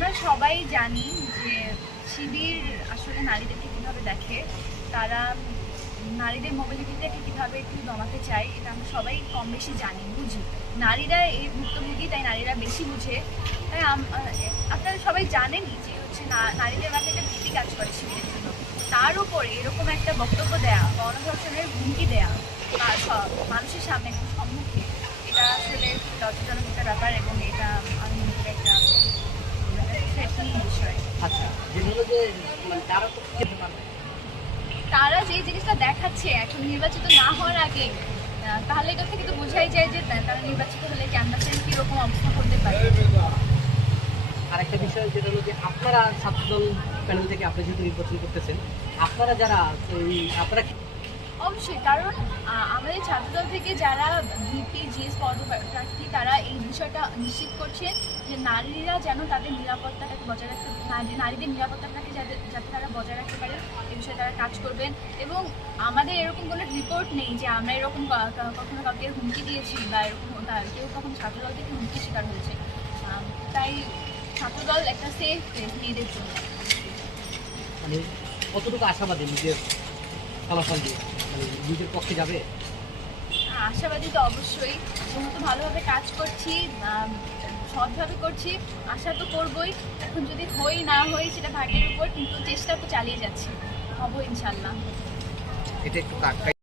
আমরা সবাই জানি যে শিবির আসলে নারীদেরকে কীভাবে দেখে, তারা নারীদের মোবিলিটিটাকে কীভাবে একটু দমাতে চায়, এটা আমরা সবাই কম বেশি জানি, বুঝি। নারীরা এই ভুক্তভোগী, তাই নারীরা বেশি বুঝে। তাই আপনারা সবাই জানেনই যে হচ্ছে নারীদের ব্যাপারে একটা ভীতি কাজ করে শিবিরের জন্য। তার উপরে এরকম একটা বক্তব্য দেয়া, গণধর্ষণের হুমকি দেয়া মানুষের সামনে একদম সম্মুখে, এটা আসলে লজ্জাজনক একটা ব্যাপার এবং এটা আমি একটা যে মানে তারা তো খেতে পারবে। তারা যে জিনিসটা দেখাচ্ছে এখন নির্বাচিত না হওয়ার আগে তাহলে এটা থেকে তো বোঝাই যায় যে তারা নির্বাচিত হলে ক্যানভাসের কীরকম অবস্থা করতে পারে। আর একটা বিষয় যেটা হলো যে আপনারা ছাত্রদল প্যানেল থেকে আপনি যেহেতু নির্বাচন করতেছেন আপনারা যারা এই আপনারা অবশ্যই কারণ আমাদের ছাত্রদল থেকে যারা ভিপি জিএস পদপ্রার্থী তারা এই বিষয়টা নিশ্চিত করছেন যে নারীরা যেন তাদের নিরাপত্তাটাকে বজায় রাখতে নারীদের নিরাপত্তাটাকে যাতে যাতে তারা বজায় রাখতে পারে এ বিষয়ে তারা কাজ করবেন। এবং আমাদের এরকম কোনো রিপোর্ট নেই যে আমরা এরকম কখনো কাউকে হুমকি দিয়েছি বা এরকম কেউ কখনো ছাত্রদল থেকে হুমকি শিকার হয়েছে। তাই ছাত্রদল একটা সেফ প্লেস মেয়েদের জন্য। মানে কতটুকু আশাবাদী নিজের ফলাফল দিয়ে? মানে নিজের পক্ষে যাবে? আশাবাদী তো অবশ্যই। যেহেতু ভালোভাবে কাজ করছি সৎভাবে করছি আশা তো করবই। এখন যদি না হই সেটা ভাগ্যের উপর কিন্তু চেষ্টা তো চালিয়ে যাচ্ছি। হব ইনশাল্লাহ। এটা একটু